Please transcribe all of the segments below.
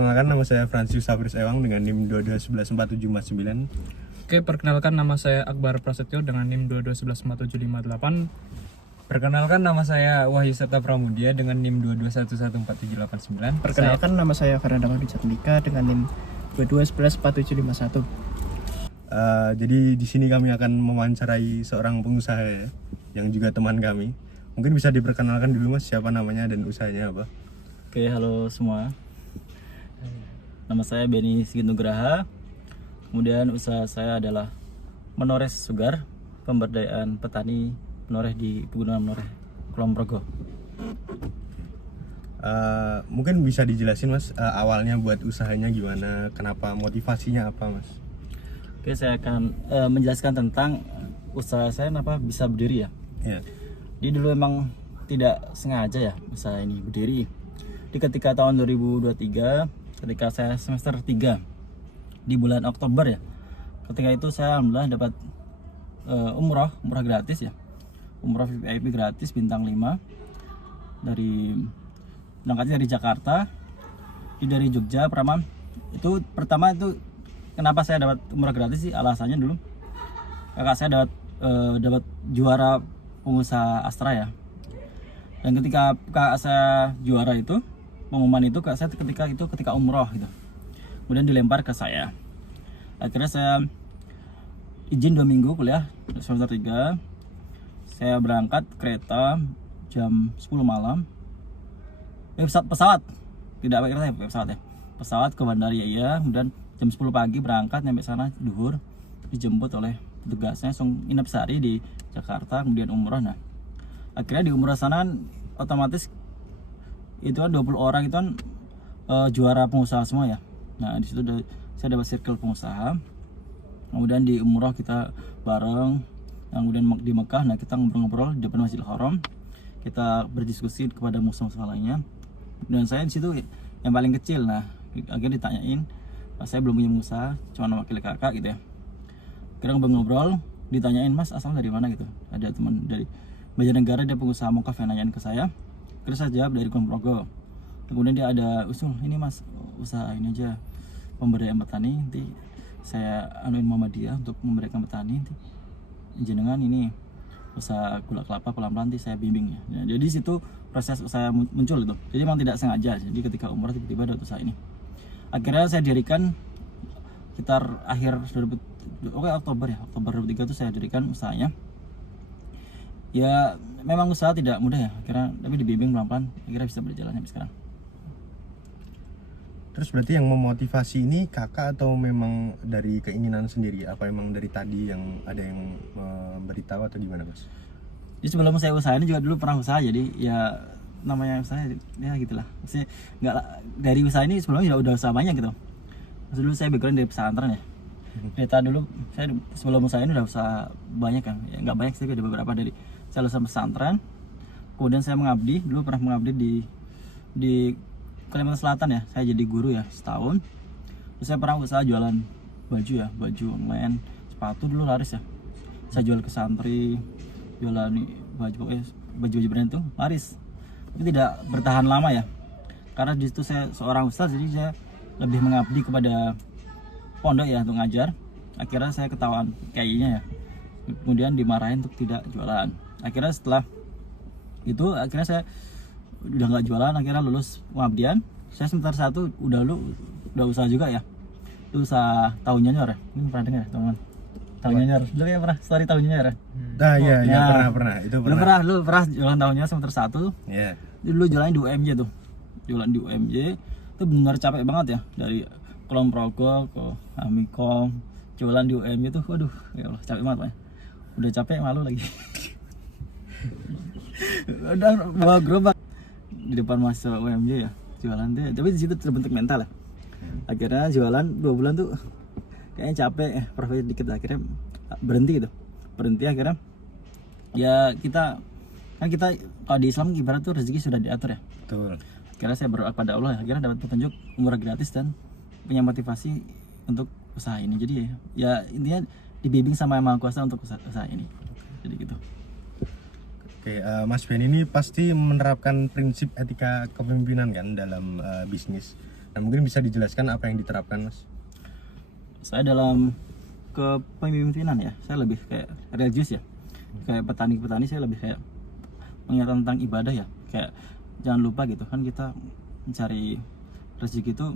perkenalkan nama saya Fransius Sabris Ewang dengan NIM 22114749. Oke, perkenalkan nama saya Akbar Prasetyo dengan NIM 22114758. Perkenalkan nama saya Wahyu Seta Pramudia dengan NIM 22114789. Perkenalkan nama saya Fernanda Mahardika dengan NIM 22114751. Jadi di sini kami akan mewawancarai seorang pengusaha ya, yang juga teman kami. Mungkin bisa diperkenalkan dulu Mas, siapa namanya dan usahanya apa? Oke, halo semua. Nama saya Benny Sigit Nugraha. Kemudian usaha saya adalah Menores Sugar, pemberdayaan petani menoreh di Pegunungan Menoreh, Kulon Progo. Mungkin bisa dijelasin Mas, awalnya buat usahanya gimana, kenapa, motivasinya apa Mas? Oke, saya akan menjelaskan tentang usaha saya kenapa bisa berdiri ya. Ya. Jadi dulu emang tidak sengaja ya usaha ini berdiri. Di ketika tahun 2023, ketika saya semester 3 di bulan Oktober ya, ketika itu saya alhamdulillah dapat umroh gratis ya, umroh VIP gratis bintang 5 berangkatnya dari Jakarta, dari Jogja Praman. Itu pertama itu kenapa saya dapat umroh gratis sih, alasannya dulu kakak saya dapat juara pengusaha Astra ya, dan ketika kakak saya juara itu, pengumuman itu kakak saya ketika umroh gitu, kemudian dilempar ke saya. Akhirnya saya izin 2 minggu kuliah semester 3. Saya berangkat kereta jam 10 malam. Pesawat. Tidak pakai kereta, pakai pesawat ya. Pesawat ke Bandara Yaya, kemudian jam 10 pagi berangkat nyampe sana duhur, dijemput oleh petugasnya, langsung nginep sehari di Jakarta, kemudian umroh. Nah, akhirnya di umroh sana otomatis itu kan 20 orang itu kan juara pengusaha semua ya. Nah, di situ saya dapat circle pengusaha. Kemudian di umroh kita bareng, kemudian di Mekah, nah kita ngobrol-ngobrol di depan Masjidil Haram, kita berdiskusi kepada musuh-musuh lainnya. Dan saya di situ yang paling kecil. Nah, akhirnya ditanyain, saya belum punya usaha, cuma wakil kakak gitu ya. Akhirnya ngobrol, ditanyain, Mas asal dari mana gitu. Ada teman dari Banjarnegara, dia pengusaha mokaf yang nanyain ke saya. Akhirnya saya jawab dari Kulon Progo. Kemudian dia ada usul, ini Mas usaha ini aja, pemberdayaan petani, nanti saya anuin Muhammadiyah untuk memberikan petani, nanti jenengan ini usaha gula kelapa pelan-pelan nanti saya bimbing ya. Nah, jadi situ proses usaha muncul itu. Jadi memang tidak sengaja. Jadi ketika umroh tiba-tiba ada usaha ini. Akhirnya saya dirikan sekitar akhir Oktober 2003 itu saya dirikan usahanya. Ya memang usaha tidak mudah ya, akhirnya tapi dibimbing pelan-pelan, akhirnya bisa berjalan sampai sekarang. Terus berarti yang memotivasi ini kakak atau memang dari keinginan sendiri? Apa emang dari tadi yang ada yang memberitahu atau gimana Mas? Jadi sebelum saya usaha ini juga dulu pernah usaha, jadi ya namanya usaha ya gitulah. Maksudnya nggak dari usaha ini sebelumnya udah usaha banyak gitu. Maksudnya dulu saya background dari pesantren ya. Data dulu saya sebelum usaha ini udah usaha banyak kan, ya nggak banyak sih, ada beberapa dari saya lulusan pesantren. Kemudian saya mengabdi, dulu pernah mengabdi di Kalimantan Selatan ya, saya jadi guru ya setahun. Terus saya pernah usaha jualan baju ya, baju online, sepatu dulu laris ya. Saya jual ke santri, jualan baju brand itu laris. Tapi tidak bertahan lama ya, karena di situ saya seorang ustaz, jadi saya lebih mengabdi kepada pondok ya untuk ngajar. Akhirnya saya ketahuan kayaknya ya, kemudian dimarahin untuk tidak jualan. Akhirnya setelah itu akhirnya saya udah nggak jualan, akhirnya lulus pengabdian. Saya semester 1 udah usaha juga ya, itu usaha tahu nyanyor ya. Ini pernah dengar teman tahu nyanyor dulu ya, pernah story tahu nyanyor ya? Nah iya pernah itu pernah. Lu pernah jualan tahunya semester 1 ya. Dulu jualan di UMJ tuh, jualan di UMJ itu benar capek banget ya, dari Kulon Progo ke Amikom, jualan di UMJ tuh, waduh ya Allah capek banget Pak. Udah capek malu lagi. Udah bawa gerobak di depan masa UMJ ya jualan tuh, tapi di situ terbentuk mental ya. Akhirnya jualan 2 bulan tuh kayaknya capek, profit dikit, akhirnya berhenti akhirnya ya kita kalau di Islam ibarat tuh rezeki sudah diatur ya. Betul. Akhirnya saya berdoa pada Allah, akhirnya dapat petunjuk umrah gratis dan punya motivasi untuk usaha ini. Jadi ya intinya dibimbing sama Yang Maha Kuasa untuk usaha ini. Jadi gitu. Oke, Mas Ben ini pasti menerapkan prinsip etika kepemimpinan kan dalam bisnis. Nah mungkin bisa dijelaskan apa yang diterapkan Mas? Saya dalam kepemimpinan ya, saya lebih kayak religius ya. Kayak petani saya lebih kayak mengingatkan tentang ibadah ya. Kayak jangan lupa gitu kan, kita mencari rezeki itu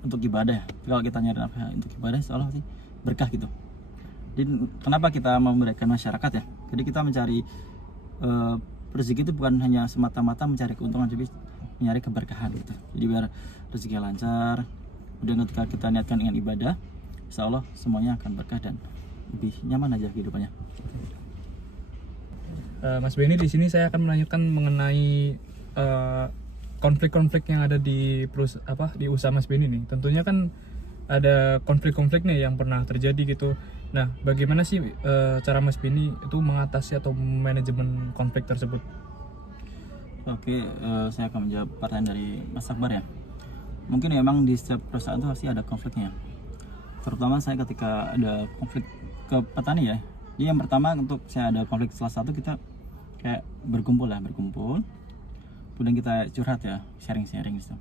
untuk ibadah ya. Kalau kita nyari apa untuk ibadah, seolah sih berkah gitu. Jadi kenapa kita memberikan masyarakat ya? Jadi kita mencari rezeki itu bukan hanya semata-mata mencari keuntungan, tapi mencari keberkahan gitu. Jadi biar rezeki lancar. Kemudian ketika kita niatkan dengan ibadah, insya Allah semuanya akan berkah dan lebih nyaman aja kehidupannya. Mas Benny, di sini saya akan menanyakan mengenai konflik-konflik yang ada di di usaha Mas Benny nih. Tentunya kan ada konflik-konflik nih yang pernah terjadi gitu. Nah, bagaimana sih cara Mas Benny itu mengatasi atau manajemen konflik tersebut? Oke, saya akan menjawab pertanyaan dari Mas Akbar ya. Mungkin memang di setiap perusahaan itu pasti ada konfliknya. Terutama saya ketika ada konflik ke petani ya. Jadi yang pertama untuk saya ada konflik salah satu, kita kayak berkumpul. Kemudian kita curhat ya, sharing-sharing gitu.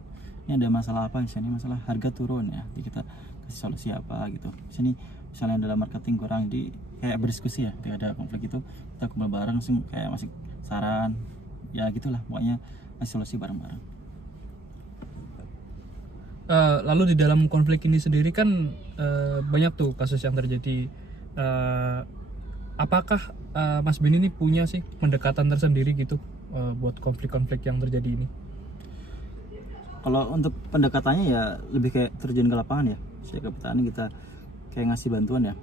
Ini ada masalah apa di sini, masalah harga turun ya. Jadi kita kasih solusi apa gitu. Di sini misalnya dalam marketing kurang, jadi kayak berdiskusi ya. Ketika ada konflik itu kita kumpul bareng, langsung kayak masih saran. Ya gitulah, pokoknya kasih solusi bareng-bareng. Lalu di dalam konflik ini sendiri kan banyak tuh kasus yang terjadi. Apakah Mas Benny ini punya sih pendekatan tersendiri gitu buat konflik-konflik yang terjadi ini? Kalau untuk pendekatannya ya lebih kayak terjun ke lapangan ya. Saya ke petani, kita kayak ngasih bantuan ya.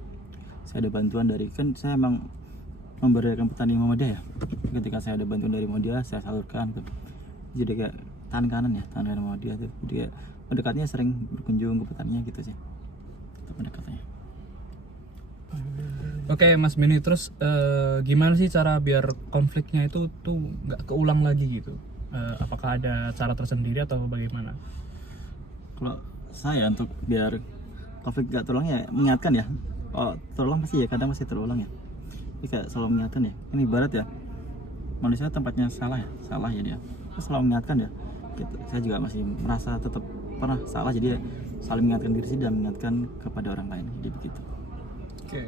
Saya ada bantuan dari, kan saya emang memberdayakan petani Muhammadiyah ya. Ketika saya ada bantuan dari Muhammadiyah, saya salurkan gitu. Jadi kayak tangan kanan Muhammadiyah tuh. Jadi kayak pendekatnya sering berkunjung ke petaninya gitu sih. Itu pendekatannya. Oke, Mas Benny, terus gimana sih cara biar konfliknya itu tuh nggak keulang lagi gitu? Apakah ada cara tersendiri atau bagaimana? Kalau saya untuk biar konflik gak terulang ya mengingatkan ya. Kalau terulang pasti ya kadang masih terulang ya. Jadi kayak selalu mengingatkan ya. Ini ibarat ya, manusia tempatnya salah ya dia. Terus selalu mengingatkan ya. Gitu. Saya juga masih merasa tetap pernah salah, jadi ya saling mengingatkan diri sendiri dan mengingatkan kepada orang lain. Jadi begitu. Oke.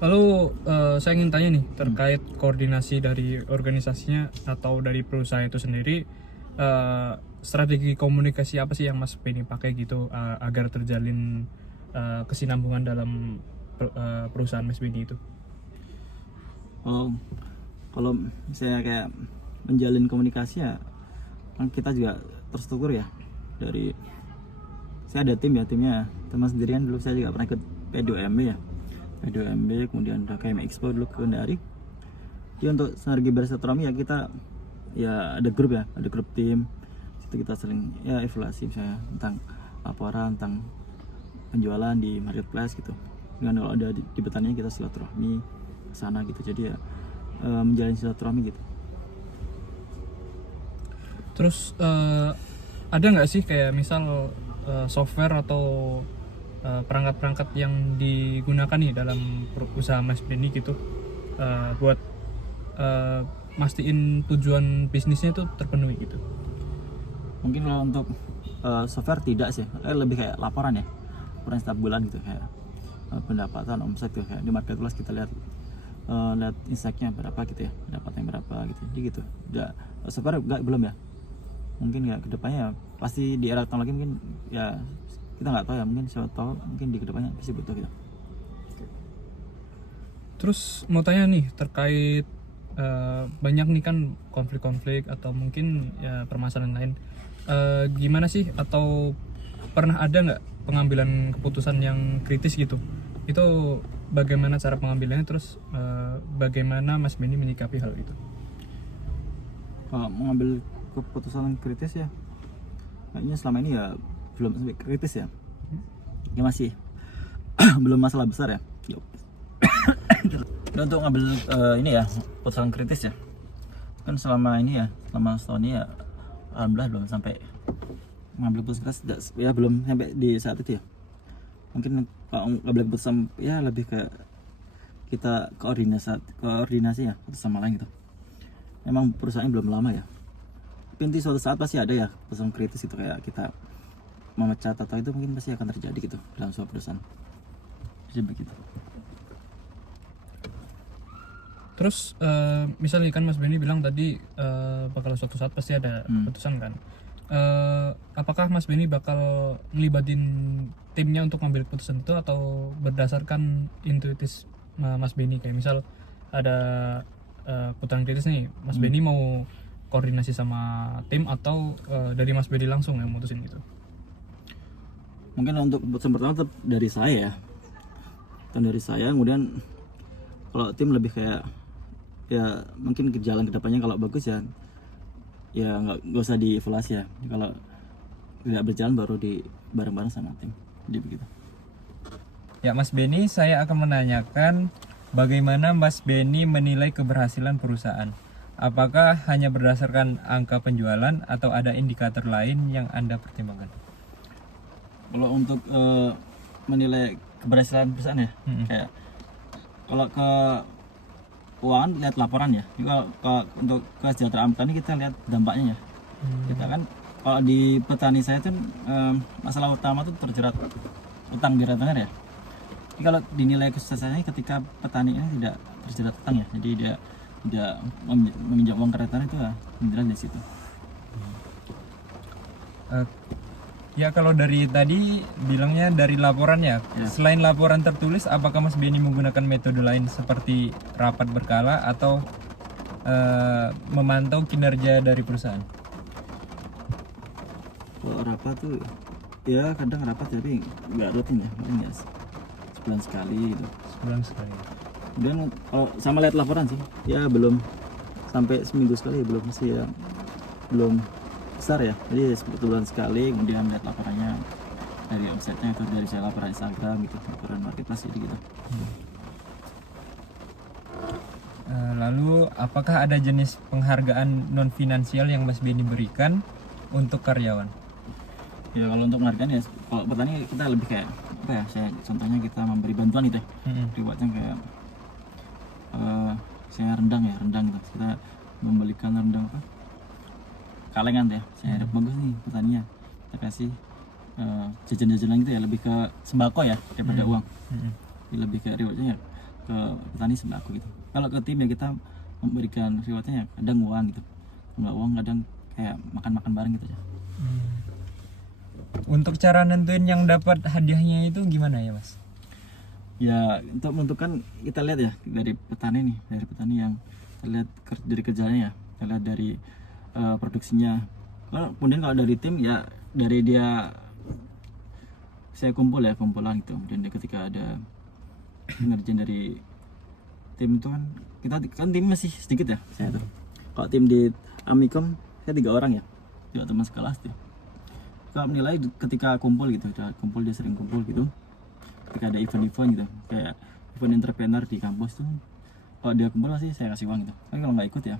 Lalu saya ingin tanya nih terkait koordinasi dari organisasinya atau dari perusahaan itu sendiri, strategi komunikasi apa sih yang Mas Benny pakai gitu agar terjalin kesinambungan dalam perusahaan Mas Benny itu? Kalau saya kayak menjalin komunikasi ya, kan kita juga terstruktur ya. Dari saya ada timnya teman sendirian. Dulu saya juga pernah ikut P2MB ya. P2MB, kemudian udah KM Expo dulu ke Kendari. Jadi untuk sinergi bersilaturahmi ya kita ya ada grup tim. Situ kita sering ya evaluasi misalnya tentang laporan tentang penjualan di marketplace gitu. Dengan kalau ada di petani kita silaturahmi ke sana gitu. Jadi ya menjalin silaturahmi gitu. Terus ada nggak sih kayak misal software atau perangkat-perangkat yang digunakan nih dalam usaha Mas Benny gitu buat mastiin tujuan bisnisnya itu terpenuhi gitu? Mungkin kalau untuk software tidak sih, lebih kayak laporan setiap bulan gitu, kayak pendapatan, omset gitu, kayak di marketplace kita lihat insight-nya berapa gitu ya, pendapatan berapa gitu, jadi gitu. Udah software belum ya, mungkin ya kedepannya ya, pasti di era teknologi mungkin ya kita nggak tahu ya, mungkin siapa tahu mungkin di kedepannya pasti butuh gitu. Terus mau tanya nih terkait banyak nih kan konflik-konflik atau mungkin ya permasalahan lain, gimana sih atau pernah ada nggak pengambilan keputusan yang kritis gitu? Itu bagaimana cara pengambilannya, terus bagaimana Mas Benny menyikapi hal itu? Kalau mengambil keputusan kritis ya, kayaknya selama ini ya belum sampai kritis ya. Ya masih belum masalah besar ya. Dan untuk ngambil ini ya keputusan kritis ya, kan selama ini ya, selama setahun ini ya alhamdulillah belum sampai ngambil keputusan kritis ya, belum sampai di saat itu ya. Mungkin kalau ngambil keputusan ya lebih ke kita koordinasi ya satu sama lain gitu. Memang perusahaannya belum lama ya, tapi nanti suatu saat pasti ada ya pesan kritis itu, kayak kita memecat atau itu mungkin pasti akan terjadi gitu dalam suatu perusahaan, bisa begitu. Terus misalnya kan Mas Benny bilang tadi bakal suatu saat pasti ada keputusan kan. Apakah Mas Benny bakal ngelibatin timnya untuk ngambil keputusan itu atau berdasarkan intuitif Mas Benny, kayak misal ada putaran kritis nih, Mas Benny mau koordinasi sama tim atau dari Mas Benny langsung yang mutusin gitu? Mungkin untuk keputusan pertama tetap dari saya ya, dan dari saya. Kemudian kalau tim lebih kayak ya mungkin ke jalan kedepannya kalau bagus ya nggak usah dievaluasi ya, kalau tidak berjalan baru di bareng-bareng sama tim, jadi begitu. Ya Mas Benny, saya akan menanyakan bagaimana Mas Benny menilai keberhasilan perusahaan. Apakah hanya berdasarkan angka penjualan atau ada indikator lain yang Anda pertimbangkan? Kalau untuk menilai keberhasilan perusahaan ya, kayak kalau ke keuangan lihat laporan ya. Juga kalau untuk kesejahteraan petani kita lihat dampaknya ya. Kita kan kalau di petani saya tuh masalah utama tuh terjerat utang di retener ya. Jadi kalau dinilai kesuksesannya ketika petani ini tidak terjerat utang ya, jadi dia tidak meminjam uang ke retener, itu ya dinilai dari situ. Ya kalau dari tadi bilangnya dari laporan ya. Selain laporan tertulis, apakah Mas Benny menggunakan metode lain seperti rapat berkala atau memantau kinerja dari perusahaan? Kalau rapat tuh ya kadang rapat tapi nggak rutin ya, mungkin ya sebulan sekali gitu. Sebulan sekali. Kemudian kalau sama lihat laporan sih, ya belum sampai seminggu sekali, belum masih ya belum besar ya, jadi sebulan sekali. Kemudian lihat laporannya dari omsetnya itu dari saya laporan Instagram gitu, laporan marketplace gitu. Lalu apakah ada jenis penghargaan non finansial yang Mas Benny berikan untuk karyawan? Ya kalau untuk penghargaan ya, kalau petani kita lebih kayak apa ya, saya contohnya kita memberi bantuan gitu ya, rewardnya kayak saya rendang gitu, kita membelikan rendang apa kalengan tuh ya, saya bagus nih petaninya, kita kasih jajan-jajanan gitu ya, lebih ke sembako ya daripada uang. Jadi lebih ke rewardnya ya ke petani sembako gitu. Kalau ke tim ya kita memberikan rewardnya ya kadang uang gitu, nggak uang, kadang kayak makan-makan bareng gitu ya. Untuk cara nentuin yang dapat hadiahnya itu gimana ya Mas? Ya untuk menentukan kita lihat ya dari petani nih, dari petani yang kita lihat dari kerjanya ya, kita lihat dari produksinya. Kemudian kalau dari tim ya dari dia, saya kumpulan gitu. Kemudian dia ketika ada ngerjain dari tim itu kan, kita kan tim masih sedikit ya saya tuh. Kalau tim di Amikom saya 3 orang ya, 3 teman sekelas tuh. Kalau menilai ketika kumpul gitu, dia sering kumpul gitu. Ketika ada event-event gitu, kayak event entrepreneur di kampus tuh, kalau dia kumpul pasti saya kasih uang gitu. Tapi kalau nggak ikut ya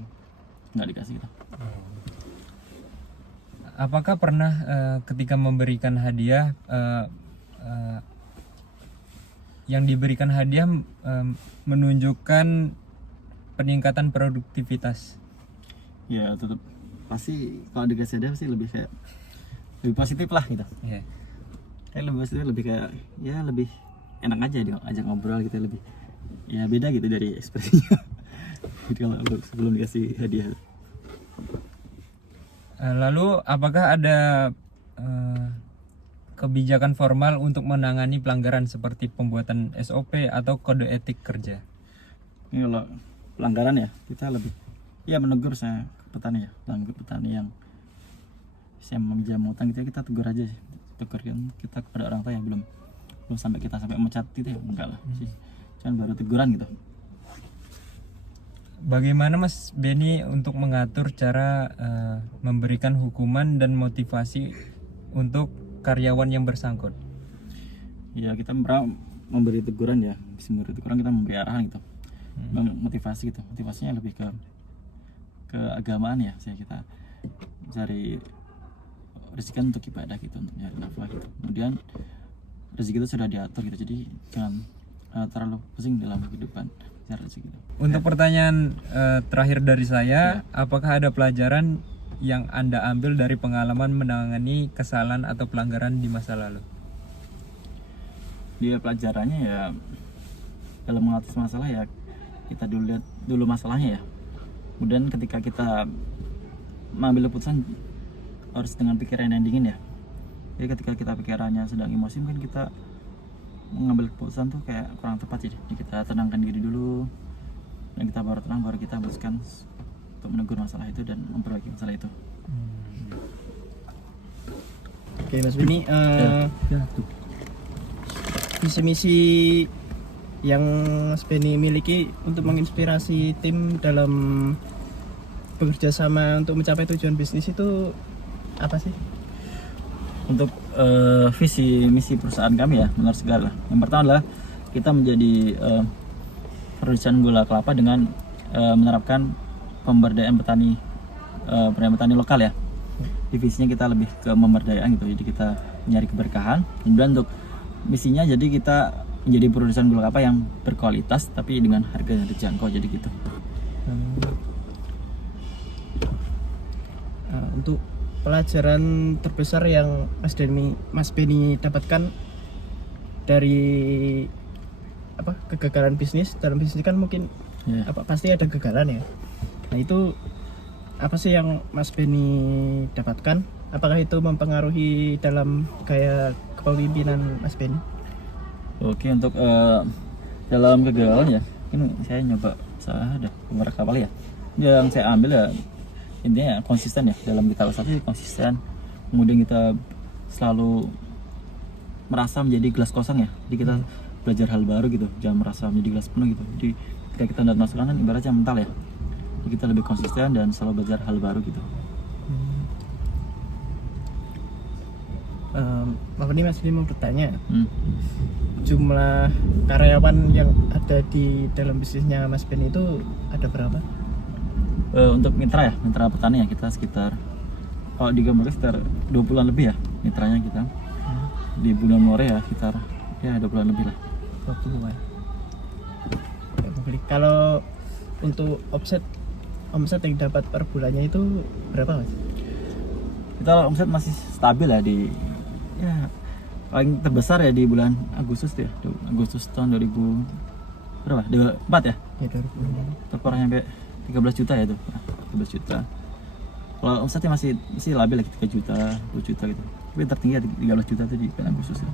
nggak dikasih gitu. Apakah pernah ketika memberikan hadiah yang diberikan hadiah menunjukkan peningkatan produktivitas? Ya tetap pasti kalau dikasih hadiah pasti lebih kayak lebih positif lah gitu. Yeah. Kayak lebih positif, lebih kayak ya lebih enak aja diajak ngobrol gitu, lebih ya beda gitu dari ekspresinya. Jadi kalau sebelum dikasih hadiah. Lalu apakah ada kebijakan formal untuk menangani pelanggaran seperti pembuatan SOP atau kode etik kerja? Ini kalau pelanggaran ya kita lebih ya menegur saya ke petani ya, menegur petani yang saya meminjam utang gitu ya, kita tegur aja sih, tegur kan kita kepada orang tua ya, belum sampai kita sampai mecat gitu ya, enggak lah sih, cuman baru teguran gitu. Bagaimana Mas Benny untuk mengatur cara memberikan hukuman dan motivasi untuk karyawan yang bersangkut? Ya kita memberi teguran ya, bisa memberi teguran, kita memberi arahan gitu, motivasi gitu, motivasinya lebih ke keagamaan ya, saya kita cari rezeki kan untuk ibadah gitu, untuk nyari nafkah gitu. Kemudian rezeki itu sudah diatur gitu, jadi jangan terlalu pusing dalam kehidupan cari rezeki gitu. Untuk pertanyaan terakhir dari saya, apakah ada pelajaran yang Anda ambil dari pengalaman menangani kesalahan atau pelanggaran di masa lalu? Dia pelajarannya ya dalam mengatasi masalah ya kita dulu lihat dulu masalahnya ya. Kemudian ketika kita mengambil keputusan harus dengan pikiran yang dingin ya. Jadi ketika kita pikirannya sedang emosi mungkin kita mengambil keputusan tuh kayak kurang tepat sih. Jadi kita tenangkan diri dulu dan kita baru tenang baru kita memutuskan untuk menegur masalah itu dan memperbaiki masalah itu. Oke Mas Beni, misi-misi yang Mas Beni miliki untuk menginspirasi tim dalam bekerja sama untuk mencapai tujuan bisnis itu apa sih? Untuk visi misi perusahaan kami ya menurut segala. Yang pertama adalah kita menjadi produsen gula kelapa dengan menerapkan pemberdayaan petani lokal ya. Divisinya kita lebih ke pemberdayaan gitu. Jadi kita nyari keberkahan. Kemudian untuk misinya jadi kita menjadi produsen gula kelapa yang berkualitas tapi dengan harga yang terjangkau jadi gitu. Untuk pelajaran terbesar yang Mas Beni dapatkan dari kegagalan bisnis, dalam bisnis kan mungkin pasti ada kegagalan ya. Nah itu apa sih yang Mas Beni dapatkan? Apakah itu mempengaruhi dalam gaya kepemimpinan Mas Beni? Oke, untuk dalam kegagalan ya, ini saya nyoba usaha ada beberapa kapal ya. Yang saya ambil ya intinya konsisten ya dalam kita usaha itu konsisten. Kemudian kita selalu merasa menjadi gelas kosong ya. Jadi kita belajar hal baru gitu, jangan merasa menjadi gelas penuh gitu. Jadi ketika kita dapat masukan kan ibaratnya mental ya. Jadi kita lebih konsisten dan selalu belajar hal baru gitu. Mas Beni mau bertanya, jumlah karyawan yang ada di dalam bisnisnya Mas Beni itu ada berapa? Untuk mitra ya, mitra petani ya kita sekitar kalau digambarkan sekitar 20-an lebih ya mitranya kita. Di bulan Maret ya sekitar ya 20-an lebih lah. 20-an. Kalau untuk omset yang dapat per bulannya itu berapa Mas? Kita omset masih stabil ya di ya paling terbesar ya di bulan Agustus tuh ya. Agustus tahun 2000 berapa? 24 ya? Ya 2000. Terkurang sampai 13 juta ya itu. 13 juta. Kalau omsetnya masih labil lagi 3 juta, 2 juta gitu. Tapi tertinggi ya 13 juta itu di bulan Agustus ya.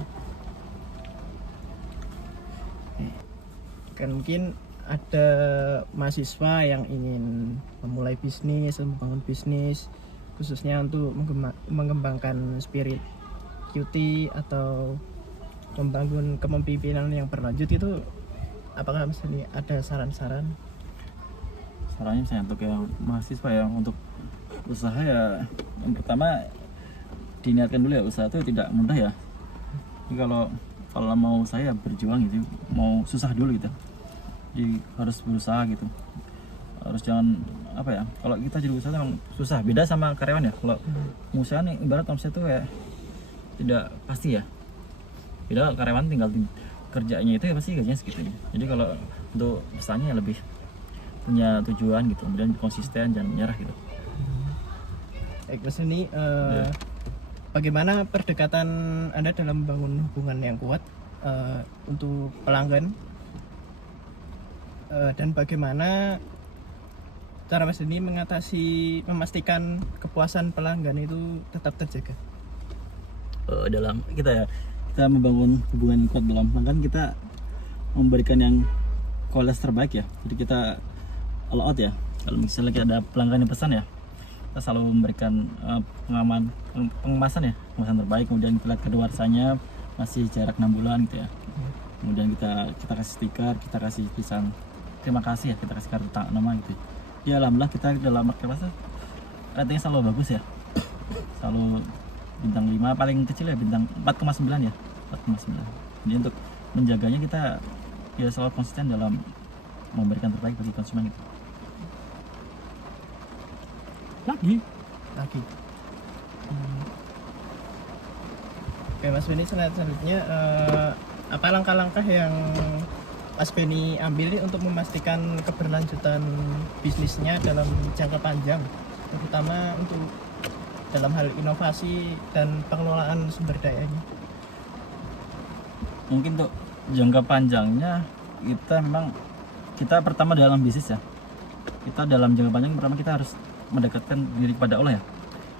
Kan mungkin ada mahasiswa yang ingin memulai bisnis, membangun bisnis khususnya untuk mengembangkan spirit QT atau membangun kepemimpinan yang berlanjut itu, apakah Mas ini ada saran-saran? Sarannya misalnya untuk yang mahasiswa yang untuk usaha ya yang pertama diniatkan dulu ya, usaha itu tidak mudah ya. Jadi kalau mau saya berjuang gitu, mau susah dulu gitu. Jadi harus berusaha gitu. Harus jangan apa ya, kalau kita jadi usaha memang susah, beda sama karyawan ya. Kalau usaha nih ibarat omset tuh ya tidak pasti ya. Beda karyawan tinggal kerjanya itu ya pasti gajinya segitu. Jadi kalau untuk usahanya lebih punya tujuan gitu, kemudian konsisten, jangan menyerah gitu. Baik Mas ini bagaimana perdekatan Anda dalam membangun hubungan yang kuat untuk pelanggan, dan bagaimana cara Mas ini memastikan kepuasan pelanggan itu tetap terjaga? Dalam kita membangun hubungan yang kuat dalam pelanggan, kita memberikan yang kualitas terbaik ya. Jadi kita all out ya. Kalau misalnya kita ada pelanggan yang pesan ya, kita selalu memberikan pengemasan terbaik. Kemudian kita lihat kedaluarsanya masih jarak 6 bulan gitu ya. Kemudian kita kasih stiker, kita kasih tulisan terima kasih ya, kita kasih kartu nama gitu. Ya alhamdulillah kita dalam marketplace ratingnya selalu bagus ya. Selalu bintang 5, paling kecil ya bintang 4,9 ya. 4,9. Jadi untuk menjaganya kita ya selalu konsisten dalam memberikan terbaik bagi konsumen itu. Lagi. Oke Mas Beni, selanjutnya apa langkah-langkah yang Mas Beni ambil nih untuk memastikan keberlanjutan bisnisnya dalam jangka panjang? terutama untuk dalam hal inovasi dan pengelolaan sumber dayanya. Mungkin untuk jangka panjangnya kita pertama dalam bisnis ya, kita dalam jangka panjang pertama kita harus mendekatkan diri kepada Allah ya,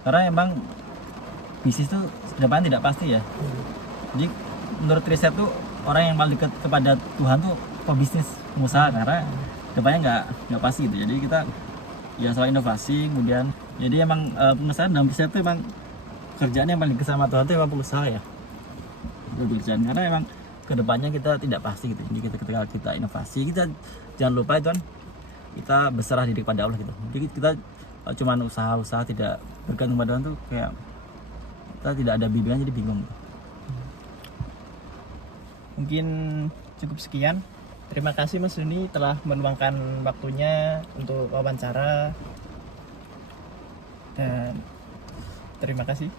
karena emang bisnis itu kedepannya tidak pasti ya. Jadi menurut riset tuh orang yang paling dekat kepada Tuhan tuh pebisnis, pengusaha, karena kedepannya nggak pasti gitu. Jadi kita ya soal inovasi, kemudian jadi emang pengusaha dalam riset tuh emang kerjaan yang paling dekat sama Tuhan tuh emang pengusaha ya, pekerjaan, karena emang kedepannya kita tidak pasti gitu. Jadi ketika kita inovasi, kita jangan lupa itu kan kita berserah diri kepada Allah gitu. Jadi kita cuman usaha tidak bergantung pada Tuhan tuh kayak kita tidak ada bimbingan, jadi bingung. Mungkin cukup sekian. Terima kasih Mas Doni telah meluangkan waktunya untuk wawancara, dan terima kasih.